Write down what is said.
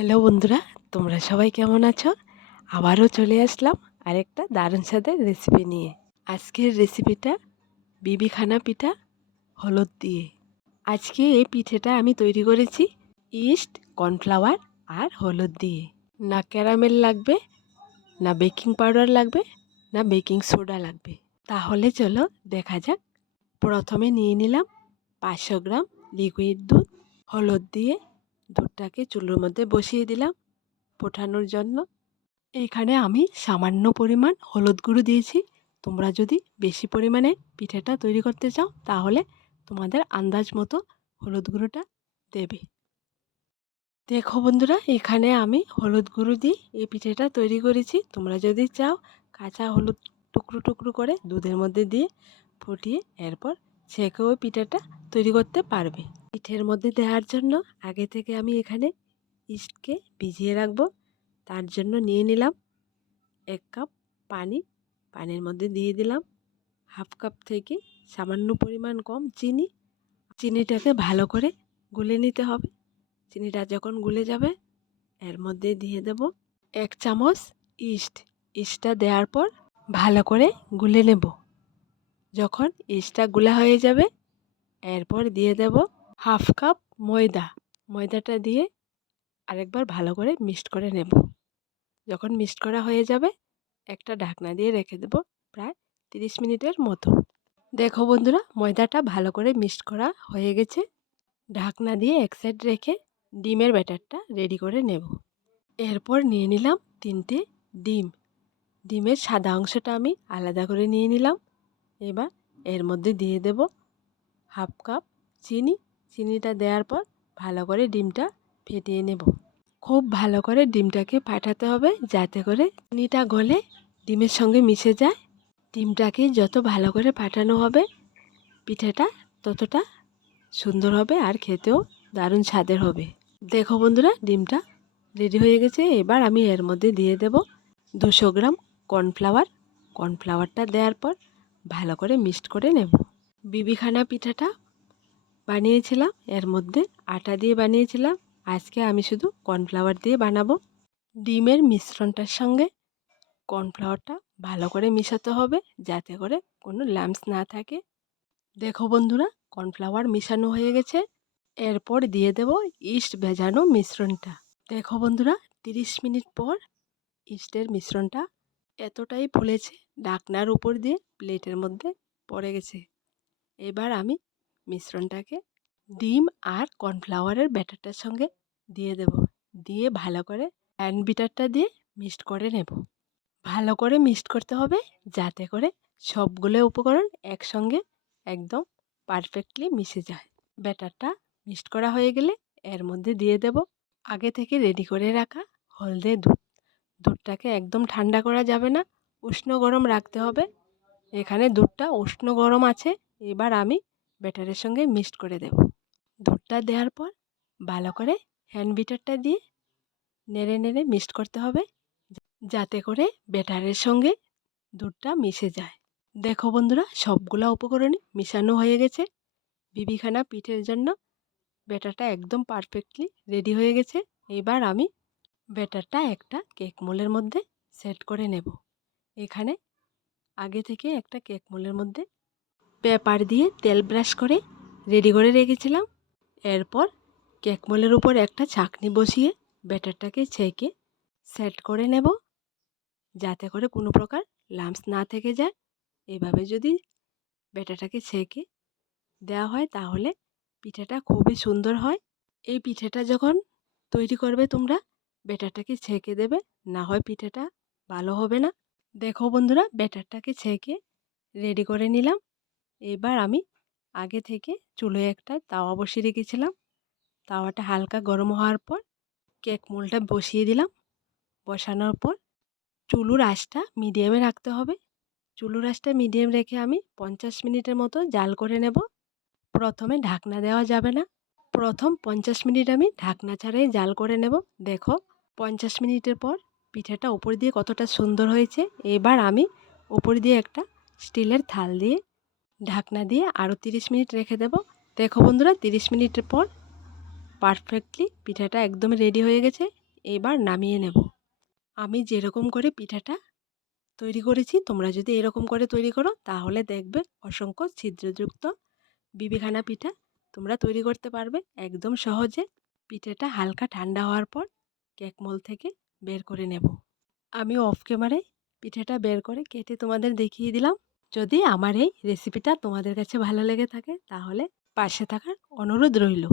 Hello বন্ধুরা, তোমরা সবাই কেমন আছো? আবারও চলে আসলাম আরেকটা দারুণ স্বাদের রেসিপি নিয়ে। আজকের রেসিপিটা বিবিখানা পিঠা হলুদ দিয়ে। আজকে এই পিঠেটা আমি তৈরি করেছি ইস্ট, কর্নফ্লাওয়ার আর হলুদ দিয়ে। না ক্যারামেল লাগবে, না বেকিং পাউডার লাগবে, না বেকিং সোডা লাগবে। তাহলে চলো দেখা যাক। প্রথমে নিয়ে নিলাম পাঁচশো গ্রাম লিকুইড দুধ হলুদ দিয়ে। দুধটাকে চুলোর মধ্যে বসিয়ে দিলাম ফোটানোর জন্য। এখানে আমি সামান্য পরিমাণ হলুদ গুঁড়ো দিয়েছি। তোমরা যদি বেশি পরিমাণে পিঠেটা তৈরি করতে চাও, তাহলে তোমাদের আন্দাজ মতো হলুদ গুঁড়োটা দেবে। দেখো বন্ধুরা, এখানে আমি হলুদ গুঁড়ো দিয়ে এই পিঠেটা তৈরি করেছি। তোমরা যদি চাও কাঁচা হলুদ টুকরো টুকরো করে দুধের মধ্যে দিয়ে ফুটিয়ে এরপর ছেঁকেও পিঠাটা তৈরি করতে পারবে। পিঠের মধ্যে দেওয়ার জন্য আগে থেকে আমি এখানে ইস্টকে ভিজিয়ে রাখব। তার জন্য নিয়ে নিলাম এক কাপ পানি, পানির মধ্যে দিয়ে দিলাম হাফ কাপ থেকে সামান্য পরিমাণ কম চিনি। চিনিটাকে ভালো করে গুলে নিতে হবে। চিনিটা যখন গুলে যাবে, এর মধ্যে দিয়ে দেব এক চামচ ইস্ট। ইস্টটা দেওয়ার পর ভালো করে গুলে নেব। যখন ইস্টটা গুলা হয়ে যাবে, এরপর দিয়ে দেব হাফ কাপ ময়দা। ময়দাটা দিয়ে আরেকবার ভালো করে মিক্সড করে নেব। যখন মিক্সড করা হয়ে যাবে, একটা ঢাকনা দিয়ে রেখে দেব প্রায় তিরিশ মিনিটের মতো। দেখো বন্ধুরা, ময়দাটা ভালো করে মিক্সড করা হয়ে গেছে। ঢাকনা দিয়ে এক সাইড রেখে ডিমের ব্যাটারটা রেডি করে নেব। এরপর নিয়ে নিলাম তিনটে ডিম। ডিমের সাদা অংশটা আমি আলাদা করে নিয়ে নিলাম। এবার এর মধ্যে দিয়ে দেব হাফ কাপ চিনি। চিনিটা দেওয়ার পর ভালো করে ডিমটা ফেটিয়ে নেব। খুব ভালো করে ডিমটাকে ফাটাতে হবে যাতে করে চিনিটা গলে ডিমের সঙ্গে মিশে যায়। ডিমটাকে যত ভালো করে ফাটানো হবে পিঠেটা ততটা সুন্দর হবে আর খেতেও দারুণ স্বাদের হবে। দেখো বন্ধুরা, ডিমটা রেডি হয়ে গেছে। এবার আমি এর মধ্যে দিয়ে দেব দুশো গ্রাম কর্নফ্লাওয়ার। কর্নফ্লাওয়ারটা দেওয়ার পর ভালো করে মিক্সড করে নেব। বিবিখানা পিঠাটা বানিয়েছিলাম, এর মধ্যে আটা দিয়ে বানিয়েছিলাম। আজকে আমি শুধু কর্নফ্লাওয়ার দিয়ে বানাবো। ডিমের মিশ্রণটার সঙ্গে কর্নফ্লাওয়ারটা ভালো করে মিশাতে হবে, যাতে করে কোনো ল্যাম্পস না থাকে। দেখো বন্ধুরা, কর্নফ্লাওয়ার মিশানো হয়ে গেছে। এরপর দিয়ে দেব ইস্ট ভেজানো মিশ্রণটা। দেখো বন্ধুরা, তিরিশ মিনিট পর ইস্টের মিশ্রণটা এতটাই ফুলেছে ডাকনার উপর দিয়ে প্লেটের মধ্যে পড়ে গেছে। এবার আমি মিশ্রণটাকে ডিম আর কর্নফ্লাওয়ারের ব্যাটারটার সঙ্গে দিয়ে দেব। দিয়ে ভালো করে হ্যান্ড বিটারটা দিয়ে মিক্সড করে নেব। ভালো করে মিক্সড করতে হবে যাতে করে সবগুলো উপকরণ একসঙ্গে একদম পারফেক্টলি মিশে যায়। ব্যাটারটা মিক্সড করা হয়ে গেলে এর মধ্যে দিয়ে দেব আগে থেকে রেডি করে রাখা হলদে দুধ। দুধটাকে একদম ঠান্ডা করা যাবে না। উষ্ণ গরম রাখতে হবে। এখানে দুধটা উষ্ণ গরম আছে, এবার আমি ব্যাটারের সঙ্গে মিক্সড করে দেব। দুধটা দেওয়ার পর ভালো করে হ্যান্ড বিটারটা দিয়ে নেড়ে নেড়ে মিক্সড করতে হবে, যাতে করে ব্যাটারের সঙ্গে দুধটা মিশে যায়। দেখো বন্ধুরা, সবগুলো উপকরণই মিশানো হয়ে গেছে। বিবিখানা পিঠের জন্য ব্যাটারটা একদম পারফেক্টলি রেডি হয়ে গেছে। এবার আমি ব্যাটারটা একটা কেক মোলের মধ্যে সেট করে নেব। এখানে আগে থেকে একটা কেক মোলের মধ্যে পেপার দিয়ে তেল ব্রাশ করে রেডি করে রেখেছিলাম। এরপর কেক মোলের উপর একটা ছাকনি বসিয়ে ব্যাটারটাকে ছেঁকে সেট করে নেব। যাতে করে কোনো প্রকার লাম্পস না থেকে যায়। এভাবে যদি ব্যাটারটাকে ছেঁকে দেওয়া হয় তাহলে পিঠাটা খুবই সুন্দর হয়। এই পিঠাটা যখন তৈরি করবে তোমরা, ব্যাটারটাকে ছেঁকে দেবে। না হয় পিঠাটা ভালো হবে না। দেখো বন্ধুরা, ব্যাটারটাকে ছেঁকে রেডি করে নিলাম। এবার আমি আগে থেকে চুলোয় একটা তাওয়া বসিয়ে রেখেছিলাম। তাওয়াটা হালকা গরম হওয়ার পর কেক মোলটা বসিয়ে দিলাম। বসানোর পর চুলুর আঁচটা মিডিয়ামে রাখতে হবে। চুলুর আঁচটা মিডিয়াম রেখে আমি পঞ্চাশ মিনিটের মতো জাল করে নেব। প্রথমে ঢাকনা দেওয়া যাবে না। প্রথম পঞ্চাশ মিনিট আমি ঢাকনা ছাড়াই জাল করে নেব। দেখো, পঞ্চাশ মিনিটের পর পিঠাটা ওপর দিয়ে কতটা সুন্দর হয়েছে। এবার আমি ওপর দিয়ে একটা স্টিলের থাল দিয়ে ঢাকনা দিয়ে আরও তিরিশ মিনিট রেখে দেব। দেখো বন্ধুরা, তিরিশ মিনিটের পর পারফেক্টলি পিঠাটা একদম রেডি হয়ে গেছে। এবার নামিয়ে নেব। আমি যেরকম করে পিঠাটা তৈরি করেছি, তোমরা যদি এরকম করে তৈরি করো, তাহলে দেখবে অসংখ্য ছিদ্রযুক্ত বিবিখানা পিঠা তোমরা তৈরি করতে পারবে। একদম সহজে পিঠাটা হালকা ঠান্ডা হওয়ার পর কেক মোল থেকে বের করে নেব। আমি অফ ক্যামেরায় পিঠেটা বের করে কেটে তোমাদের দেখিয়ে দিলাম। যদি আমার এই রেসিপিটা তোমাদের কাছে ভালো লেগে থাকে, তাহলে পাশে থাকার অনুরোধ রইল।